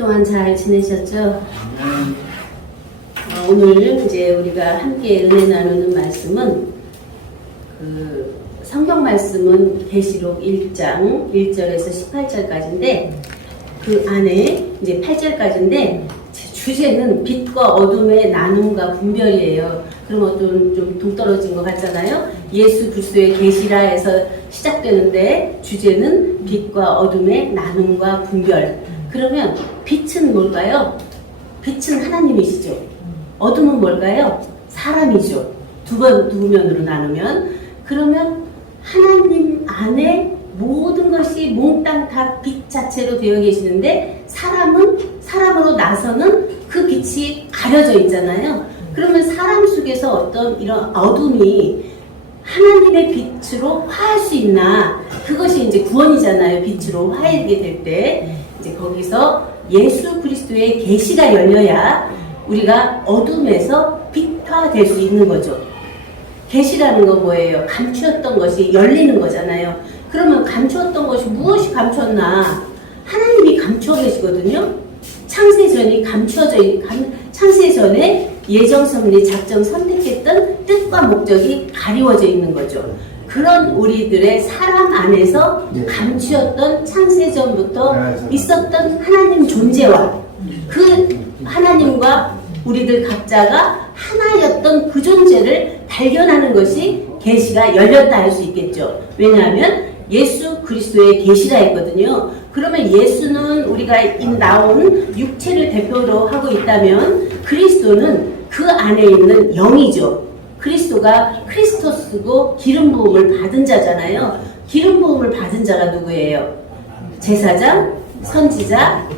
동안 잘 지내셨죠? 오늘 이제 우리가 함께 은혜 나누는 말씀은 성경 말씀은 계시록 1장 1절에서 18절까지인데 그 안에 이제 8절까지인데 주제는 빛과 어둠의 나눔과 분별이에요. 그럼 어떤 좀 동떨어진 것 같잖아요. 예수 그리스도의 계시라에서 시작되는데 주제는 빛과 어둠의 나눔과 분별. 그러면 빛은 뭘까요? 빛은 하나님이시죠. 어둠은 뭘까요? 사람이죠. 두 면으로 나누면. 그러면 하나님 안에 모든 것이 몽땅 다 빛 자체로 되어 계시는데 사람으로 나서는 그 빛이 가려져 있잖아요. 그러면 사람 속에서 어떤 이런 어둠이 하나님의 빛으로 화할 수 있나? 그것이 이제 구원이잖아요. 빛으로 화하게 될 때 이제 거기서 예수 그리스도의 계시가 열려야 우리가 어둠에서 빛화될 수 있는 거죠. 계시라는 건 뭐예요? 감추었던 것이 열리는 거잖아요. 그러면 감추었던 것이 무엇이 감췄나? 하나님이 감추어 계시거든요. 창세전이 창세전에 예정선이 작정 선택했던 뜻과 목적이 가리워져 있는 거죠. 그런 우리들의 사람 안에서 감추었던 창세전부터 있었던 하나님 존재와 그 하나님과 우리들 각자가 하나였던 그 존재를 발견하는 것이 계시가 열렸다 할 수 있겠죠. 왜냐하면 예수 그리스도의 계시라 했거든요. 그러면 예수는 우리가 나온 육체를 대표로 하고 있다면 그리스도는 그 안에 있는 영이죠. 그리스도가 크리스토스고 기름 부음을 받은 자잖아요. 기름 부음을 받은 자가 누구예요? 제사장, 선지자,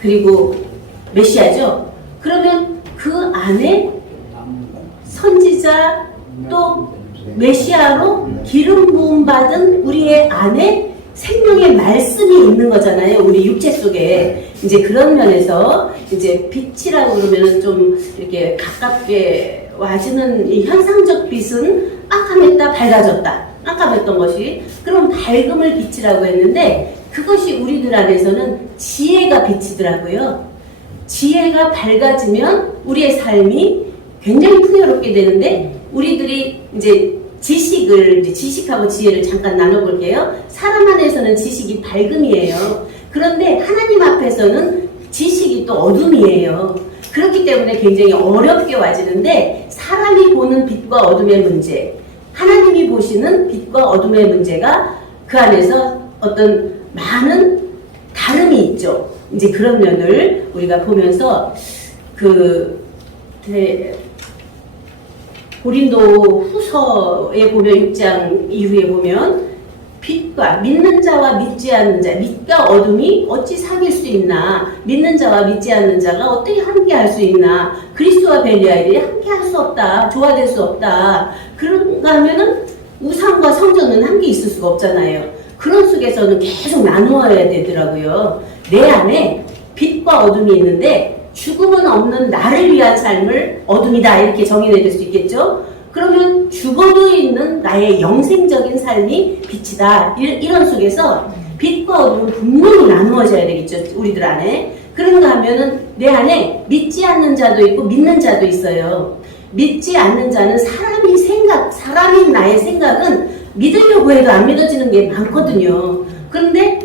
그리고 메시아죠. 그러면 그 안에 선지자 또 메시아로 기름 부음 받은 우리의 안에 생명의 말씀이 있는 거잖아요. 우리 육체 속에. 이제 그런 면에서 이제 빛이라고 그러면은 좀 이렇게 가깝게 와지는 이 현상적 빛은 깜깜했다 밝아졌다. 깜깜했던 것이. 그럼 밝음을 빛이라고 했는데 그것이 우리들 안에서는 지혜가 빛이더라고요. 지혜가 밝아지면 우리의 삶이 굉장히 풍요롭게 되는데 우리들이 이제 지식하고 지혜를 잠깐 나눠볼게요. 사람 안에서는 지식이 밝음이에요. 그런데 하나님 앞에서는 지식이 또 어둠이에요. 그렇기 때문에 굉장히 어렵게 와지는데 사람이 보는 빛과 어둠의 문제, 하나님이 보시는 빛과 어둠의 문제가 그 안에서 어떤 많은 다름이 있죠. 이제 그런 면을 우리가 보면서 고린도 후서에 보면 6장 이후에 보면 빛과 믿는 자와 믿지 않는 자, 빛과 어둠이 어찌 사귈 수 있나? 믿는 자와 믿지 않는 자가 어떻게 함께 할 수 있나? 그리스도와 벨리알이 함께 할 수 없다. 조화될 수 없다. 그런가 하면은 우상과 성전은 함께 있을 수가 없잖아요. 그런 속에서는 계속 나누어야 되더라고요. 내 안에 빛과 어둠이 있는데 죽음은 없는 나를 위한 삶을 어둠이다 이렇게 정의내릴 수 있겠죠. 그러면 죽어도 있는 나의 영생적인 삶이 빛이다. 이런 속에서 빛과 어둠은 분명히 나누어져야 되겠죠. 우리들 안에. 그런가 하면은 내 안에 믿지 않는 자도 있고 믿는 자도 있어요. 믿지 않는 자는 사람인 나의 생각은 믿으려고 해도 안 믿어지는 게 많거든요. 그런데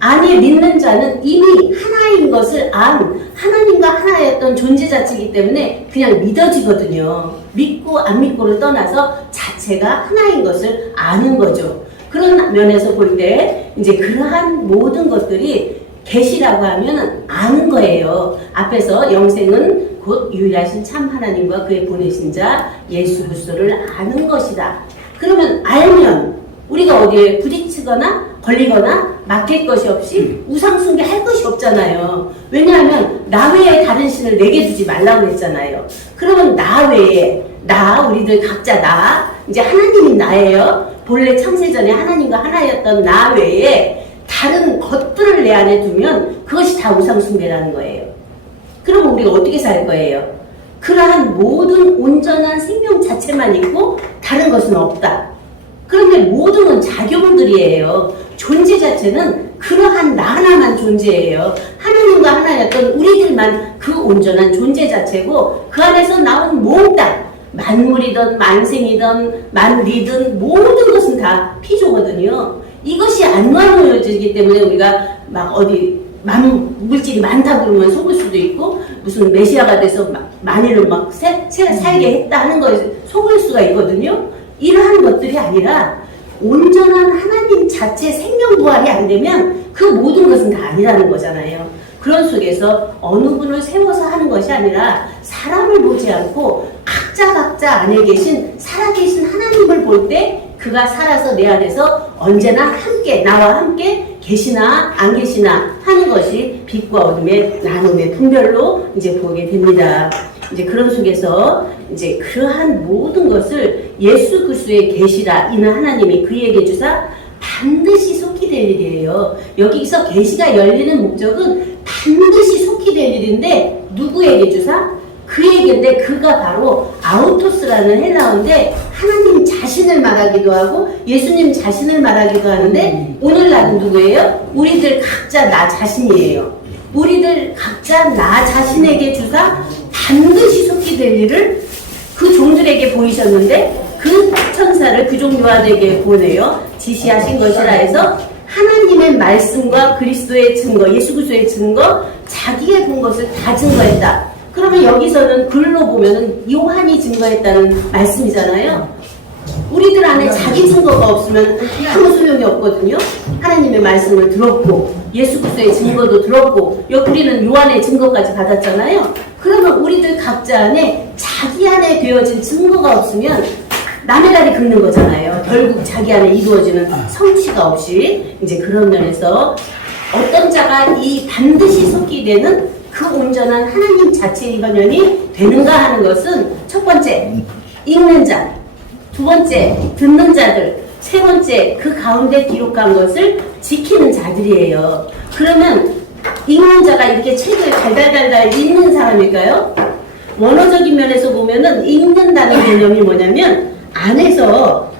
아니 믿는 자는 이미 하나인 것을 하나님과 하나였던 존재 자체이기 때문에 그냥 믿어지거든요. 믿고 안 믿고를 떠나서 자체가 하나인 것을 아는 거죠. 그런 면에서 볼 때 이제 그러한 모든 것들이 계시라고 하면 아는 거예요. 앞에서 영생은 곧 유일하신 참 하나님과 그의 보내신 자 예수 그리스도를 아는 것이다. 그러면 알면 우리가 어디에 부딪히거나 걸리거나 맡길 것이 없이 우상 숭배할 것이 없잖아요. 왜냐하면 나 외에 다른 신을 내게 두지 말라고 했잖아요. 그러면 나 외에 우리들 각자 이제 하나님이 나예요. 본래 창세전에 하나님과 하나였던 나 외에 다른 것들을 내 안에 두면 그것이 다 우상 숭배라는 거예요. 그러면 우리가 어떻게 살 거예요? 그러한 모든 온전한 생명 자체만 있고 다른 것은 없다. 그런데 모든 건 작용들이에요. 존재 자체는 그러한 나 하나만 존재해요. 하나님과 하나님과 하나였던 우리들만 그 온전한 존재 자체고 그 안에서 나온 몽땅 만물이든 만생이든 만리든 모든 것은 다 피조거든요. 이것이 안 나누어지기 때문에 우리가 막 어디 물질이 많다 그러면 속을 수도 있고 무슨 메시아가 돼서 만일을 막 살게 했다 하는 거에 속을 수가 있거든요. 이러한 것들이 아니라 온전한 하나님 자체 생명부활이 안 되면 그 모든 것은 다 아니라는 거잖아요. 그런 속에서 어느 분을 세워서 하는 것이 아니라 사람을 보지 않고 각자 안에 계신 살아계신 하나님을 볼 때 그가 살아서 내 안에서 언제나 함께 나와 함께 계시나 안 계시나 하는 것이 빛과 어둠의 나눔의 분별로 이제 보게 됩니다. 이제 그런 속에서 이제 그러한 모든 것을 예수 그리스도의 계시라 이는 하나님이 그에게 주사 반드시 속히 될 일이에요. 여기서 계시가 열리는 목적은 반드시 속히 될 일인데 누구에게 주사? 그에게인데 그가 바로 아우토스라는 헬라어인데 하나님 자신을 말하기도 하고 예수님 자신을 말하기도 하는데 오늘날은 누구예요? 우리들 각자 나 자신이에요. 우리들 각자 나 자신에게 주사 반드시 속히 될 일을 그 종들에게 보이셨는데 그 천사를 그 종 요한에게 보내요. 지시하신 것이라 해서 하나님의 말씀과 그리스도의 증거, 예수 그리스도의 증거, 자기가 본 것을 다 증거했다. 그러면 여기서는 글로 보면은 요한이 증거했다는 말씀이잖아요. 우리들 안에 자기 증거가 없으면 아무 소용이 없거든요. 하나님의 말씀을 들었고 예수 그리스도의 증거도 들었고 우리는 요한의 증거까지 받았잖아요. 그러면 우리들 각자 안에 자기 안에 되어진 증거가 없으면 남의 다리 긁는 거잖아요. 결국 자기 안에 이루어지는 성취가 없이 이제 그런 면에서 어떤 자가 이 반드시 속히 되는 그 온전한 하나님 자체의 현현이 되는가 하는 것은 첫 번째 읽는 자, 두 번째 듣는 자들, 세 번째 그 가운데 기록한 것을 지키는 자들이에요. 그러면 읽는 자가 이렇게 책을 달달달달 읽는 사람일까요? 원어적인 면에서 보면은 읽는다는 개념이 뭐냐면 안에서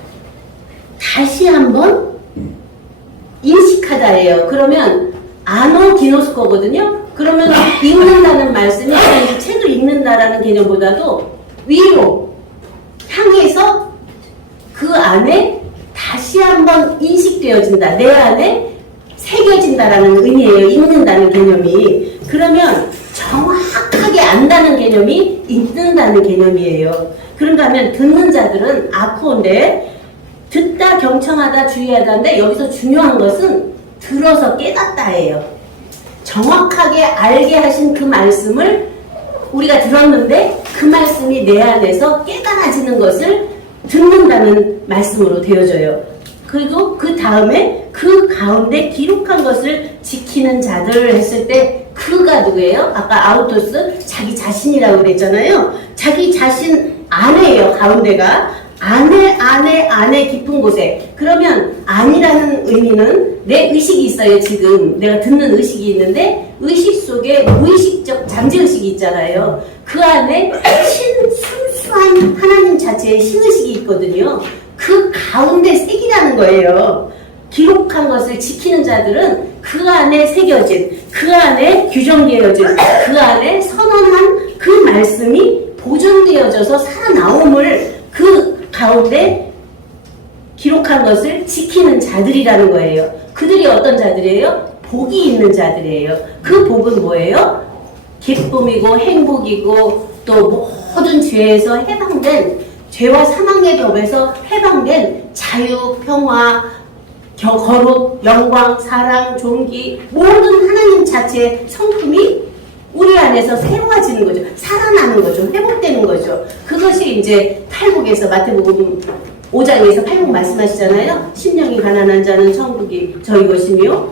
다시 한번 인식하다예요. 그러면 아노기노스코거든요. 그러면 읽는다는 말씀이 그냥 이 책을 읽는다라는 개념보다도 위로 향해서 그 안에 다시 한번 인식되어진다. 내 안에 새겨진다라는 의미예요. 읽는다는 개념이. 그러면 정확하게 안다는 개념이 읽는다는 개념이에요. 그런가 하면 듣는 자들은 아코인데 듣다 경청하다 주의하다인데 여기서 중요한 것은 들어서 깨닫다예요. 정확하게 알게 하신 그 말씀을 우리가 들었는데 그 말씀이 내 안에서 깨달아지는 것을 듣는다는 말씀으로 되어져요. 그리고 그 다음에 그 가운데 기록한 것을 지키는 자들 했을 때 그가 누구예요? 아까 아우토스 자기 자신이라고 그랬잖아요. 자기 자신 안에요. 가운데가 안에 깊은 곳에. 그러면 안이라는 의미는 내 의식이 있어요. 지금 내가 듣는 의식이 있는데 의식 속에 무의식적 잠재의식이 있잖아요. 그 안에 순수한 하나님 자체의 신의식이 있거든요. 그 가운데 색이라는 거예요. 기록한 것을 지키는 자들은 그 안에 새겨진, 그 안에 규정되어진, 그 안에 선언한 그 말씀이 보존되어져서 살아나옴을 그 가운데 기록한 것을 지키는 자들이라는 거예요. 그들이 어떤 자들이에요? 복이 있는 자들이에요. 그 복은 뭐예요? 기쁨이고 행복이고 또 모든 죄에서 해방된, 죄와 사망의 법에서 해방된 자유, 평화, 거룩, 영광, 사랑, 존귀 모든 하나님 자체의 성품이 우리 안에서 새로워지는 거죠. 살아나는 거죠. 회복되는 거죠. 그것이 이제 팔복에서 마태복음 5장에서 팔복 말씀하시잖아요. 심령이 가난한 자는 천국이 저희 것이며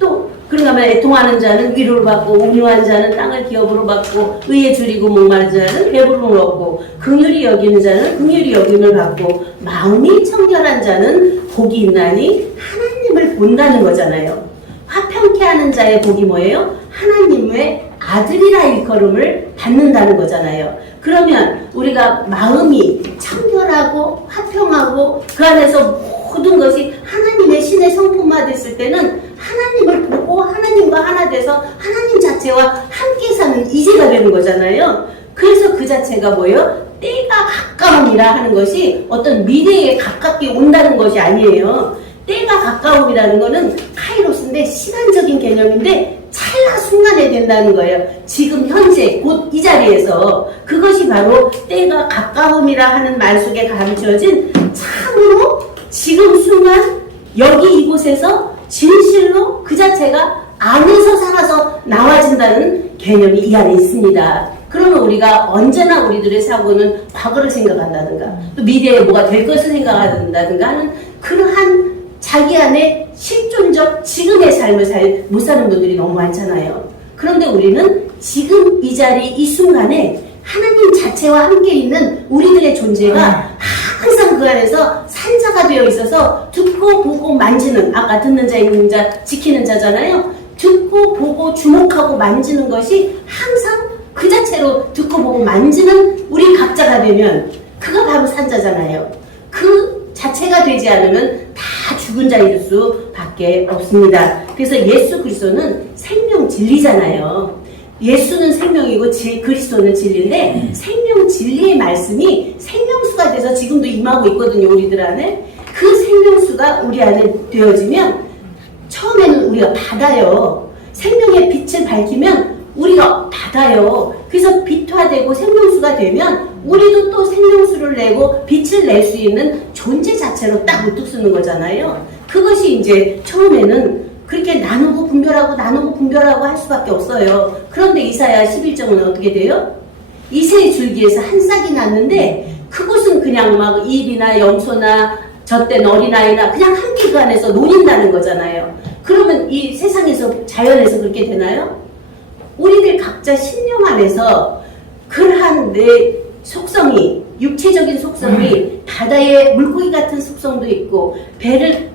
또 그런가 하면 애통하는 자는 위로를 받고 옥류한 자는 땅을 기업으로 받고 의에 줄이고 목마른 자는 배부름을 얻고 긍휼히 여기는 자는 긍휼히 여김을 받고 마음이 청결한 자는 복이 있나니 하나님을 본다는 거잖아요. 화평케 하는 자의 복이 뭐예요? 하나님의 아들이라 일컬음을 받는다는 거잖아요. 그러면 우리가 마음이 청결하고 화평하고 그 안에서 모든 것이 하나님의 신의 성품화 됐을 때는 하나님을 보고 하나님과 하나 돼서 하나님 자체 자체와 함께 사는 이제가 되는 거잖아요. 그래서 그 자체가 뭐예요? 때가 가까움이라 하는 것이 어떤 미래에 가깝게 온다는 것이 아니에요. 때가 가까움이라는 거는 카이로스인데 시간적인 개념인데 찰나 순간에 된다는 거예요. 지금 현재 곧 이 자리에서 그것이 바로 때가 가까움이라 하는 말 속에 감춰진 참으로 지금 순간 여기 이곳에서 진실로 그 자체가 안에서 살아서 나와진다는 개념이 이 안에 있습니다. 그러면 우리가 언제나 우리들의 사고는 과거를 생각한다든가 또 미래에 뭐가 될 것을 생각한다든가 하는 그러한 자기 안에 실존적 지금의 삶을 못 사는 분들이 너무 많잖아요. 그런데 우리는 지금 이 자리 이 순간에 하나님 자체와 함께 있는 우리들의 존재가 항상 그 안에서 산자가 되어 있어서 듣고 보고 만지는, 아까 듣는 자 읽는 자 지키는 자잖아요. 듣고 보고 주목하고 만지는 것이 항상 그 자체로 듣고 보고 만지는 우리 각자가 되면 그가 바로 산자잖아요. 그 자체가 되지 않으면 다 죽은 자일 수밖에 없습니다. 그래서 예수 그리스도는 생명 진리잖아요. 예수는 생명이고 그리스도는 진리인데 생명 진리의 말씀이 생명수가 돼서 지금도 임하고 있거든요. 우리들 안에. 그 생명수가 우리 안에 되어지면 처음에는 우리가 받아요. 생명의 빛을 밝히면 우리가 받아요. 그래서 빛화되고 생명수가 되면 우리도 또 생명수를 내고 빛을 낼 수 있는 존재 자체로 딱 우뚝 서는 거잖아요. 그것이 이제 처음에는 그렇게 나누고 분별하고 할 수밖에 없어요. 그런데 이사야 11장은 어떻게 돼요? 이새의 줄기에서 한 싹이 났는데 그것은 그냥 막 일이나 염소나 젖된 어린아이나 그냥 함께 그 안에서 논인다는 거잖아요. 그러면 이 세상에서 자연에서 그렇게 되나요? 우리들 각자 신령 안에서 그러한 내 속성이 육체적인 속성이 바다의 물고기 같은 속성도 있고 배를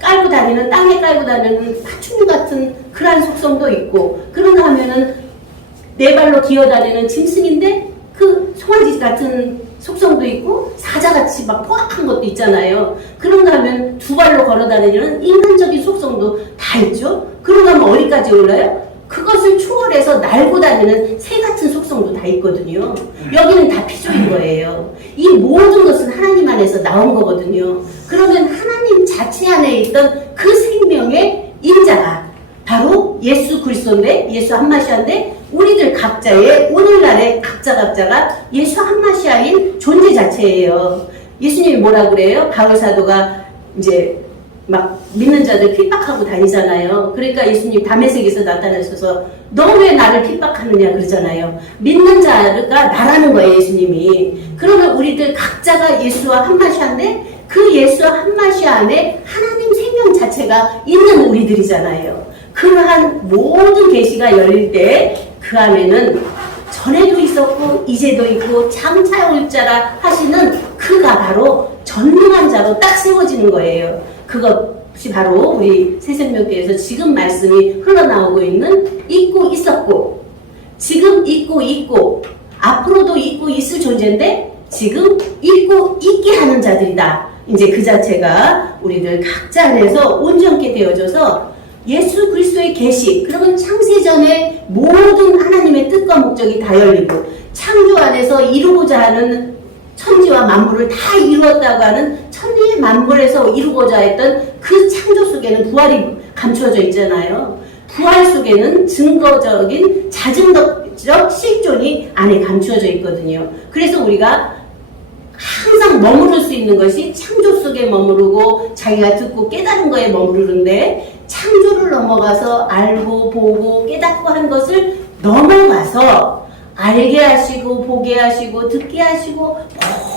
깔고 다니는 땅에 깔고 다니는 파충류 같은 그러한 속성도 있고 그런가 하면은 네 발로 기어다니는 짐승인데 그 송아지 같은 속성도 있고 사자같이 막 포악한 것도 있잖아요. 그런가 하면 두 발로 걸어다니는 인간적인 속성도 다 있죠. 그런가 하면 어디까지 올라요? 그것을 초월해서 날고 다니는 새 같은 속성도 다 있거든요. 여기는 다 피조인 거예요. 이 모든 것은 하나님 안에서 나온 거거든요. 그러면 하나님 자체 안에 있던 그 생명의 인자가 바로 예수 그리스도인데, 예수 한마시아인데 우리들 각자의 오늘날의 각자가 예수 한마시아인 존재 자체예요. 예수님이 뭐라 그래요? 바울 사도가 이제 막 믿는 자들 핍박하고 다니잖아요. 그러니까 예수님 다메섹에서 나타나셔서 너 왜 나를 핍박하느냐 그러잖아요. 믿는 자가 나라는 거예요, 예수님이. 그러면 우리들 각자가 예수와 한마시아인데 그 예수와 한마시아 안에 하나님 생명 자체가 있는 우리들이잖아요. 그러한 모든 계시가 열릴 때 그 안에는 전에도 있었고 이제도 있고 장차 올 자라 하시는 그가 바로 전능한 자로 딱 세워지는 거예요. 그것이 바로 우리 새생명교회에서 지금 말씀이 흘러나오고 있는 있고 있었고 지금 있고 앞으로도 있고 있을 존재인데 지금 있고 있게 하는 자들이다. 이제 그 자체가 우리들 각자 안에서 온전케 되어져서 예수 그리스도의 계시, 그러면 창세전에 모든 하나님의 뜻과 목적이 다 열리고 창조 안에서 이루고자 하는 천지와 만물을 다 이루었다고 하는 천지의 만물에서 이루고자 했던 그 창조 속에는 부활이 감춰져 있잖아요. 부활 속에는 증거적인 자증적 실존이 안에 감추어져 있거든요. 그래서 우리가 항상 머무를 수 있는 것이 창조 속에 머무르고 자기가 듣고 깨달은 거에 머무르는데 창조를 넘어가서 알고 보고 깨닫고 하는 것을 넘어가서 알게 하시고 보게 하시고 듣게 하시고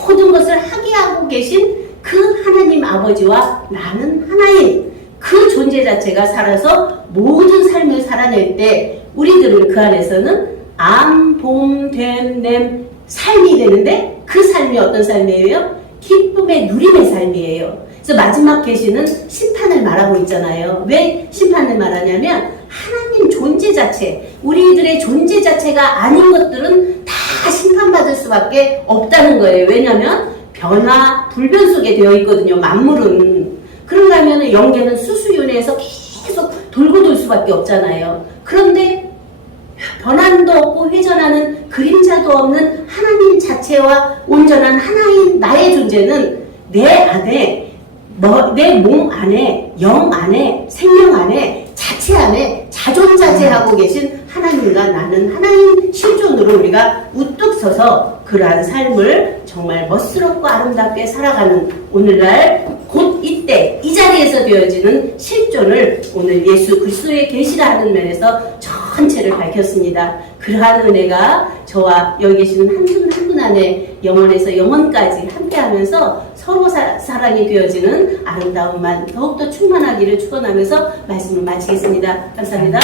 모든 것을 하게 하고 계신 그 하나님 아버지와 나는 하나인 그 존재 자체가 살아서 모든 삶을 살아낼 때 우리들은 그 안에서는 암, 봄, 됨, 냄 삶이 되는데 그 삶이 어떤 삶이에요? 기쁨의 누림의 삶이에요. 그래서 마지막 계시는 심판을 말하고 있잖아요. 왜 심판을 말하냐면 하나님 존재 자체, 우리들의 존재 자체가 아닌 것들은 다 심판받을 수밖에 없다는 거예요. 왜냐하면 변화, 불변 속에 되어 있거든요. 만물은. 그런가 하면 영계는 수수윤회에서 계속 돌고 돌 수밖에 없잖아요. 그런데 돌아서고 회전하는 그림자도 없는 하나님 자체와 온전한 하나인 나의 존재는 내 안에, 내 몸 안에, 영 안에, 생명 안에, 자체 안에 자존자재하고 계신 하나님과 나는 하나님 실존으로 우리가 우뚝 서서 그러한 삶을 정말 멋스럽고 아름답게 살아가는 오늘날 곧 이때 이 자리에서 되어지는 실존을 오늘 예수 그리스도의 계시라는 면에서 전체를 밝혔습니다. 그러한 은혜가 저와 여기 계시는 한 분 한 분 안에 영원에서 영원까지 함께하면서 서로 사랑이 되어지는 아름다움만 더욱더 충만하기를 축원하면서 말씀을 마치겠습니다. 감사합니다.